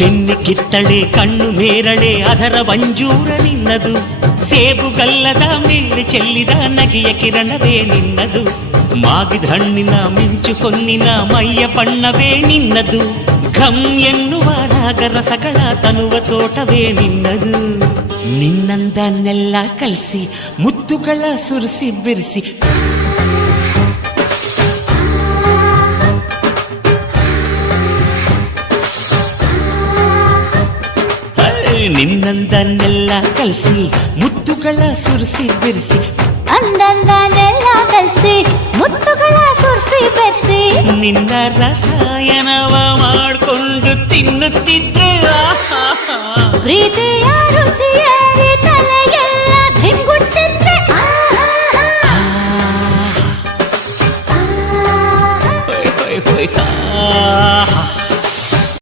ಕೆನ್ನೆ ಕಿತ್ತಳೆ ಕಣ್ಣು ಮೇರಳೆ ಅದರ ಮಂಜೂರ ನಿನ್ನದು, ಸೇಬುಗಲ್ಲದ ಮೇಲೆ ಚೆಲ್ಲಿದ ನಗೆಯ ಕಿರಣವೇ ನಿನ್ನದು, ಮಾಗಿದ ಹಣ್ಣಿನ ಮಿಂಚು ಹೊನ್ನಿನ ಮೈಯ ಬಣ್ಣವೇ ನಿನ್ನದು, ಘಂ ಎನ್ನುವ ರಾಗರಸಗಳ ತನುವ ತೋಟವೇ ನಿನ್ನದು. ನಿನ್ನಂದನ್ನೆಲ್ಲ ಕಲಿಸಿ ಮುತ್ತುಗಳ ಸುರಿಸಿ ಬಿರಿಸಿ ನಿನ್ನಂದನ್ನೆಲ್ಲ ಕಲಿಸಿ ಮುತ್ತುಗಳ ಸುರಿಸಿ ಬೆರೆಸಿ ಅಂದನ್ನೆಲ್ಲ ಕಲಿಸಿ ಮುತ್ತುಗಳ ಸುರಿಸಿ ಬೆರೆಸಿ ನಿನ್ನ ರಸಾಯನವ ಮಾಡಿಕೊಂಡು ತಿನ್ನುತ್ತಿ